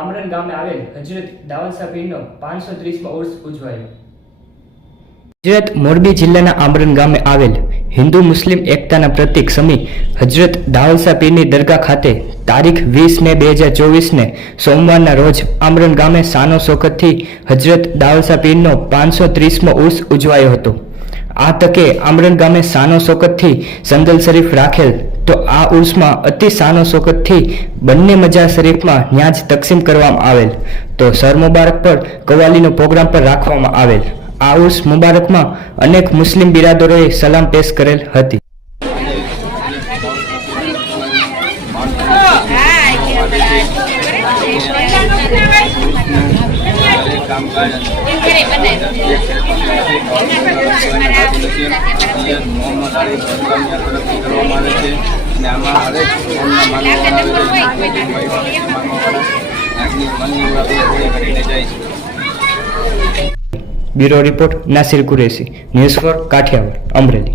આમરણ ગામે આવેલ હજરત દાઉલસા પીરનો 530મો ઉર્સ ઉજવાયો। ગુજરાત મોરબી જિલ્લાના આમરણ ગામે આવેલ હિન્દુ મુસ્લિમ એકતાના પ્રતીક સમી હજરત દાઉલસા પીરની દરગાહ ખાતે તારીખ 20 મે 2024 સોમવારના રોજ આમરણ ગામે સાનો શોકતથી હજરત દાઉલસા પીરનો 530મો ઉર્સ ઉજવાયો હતો। આ તકે આમરણ ગામે સાનો શોકતથી સંદલ શરીફ રાખેલ તો આ ઉર્સમાં અતિ સાનો શોકતથી બંને મજાર શરીફમાં ન્યાજ તકસીમ કરવામાં આવેલ તો સર મુબારક પર કવાલીનો પ્રોગ્રામ પર રાખવામાં આવેલ। આ ઉર્સ મુબારકમાં અનેક મુસ્લિમ બિરાદરોએ સલામ પેશ કરેલ હતી। Bureau report Nasir Qureshi, news for Kathiawad, Amreli.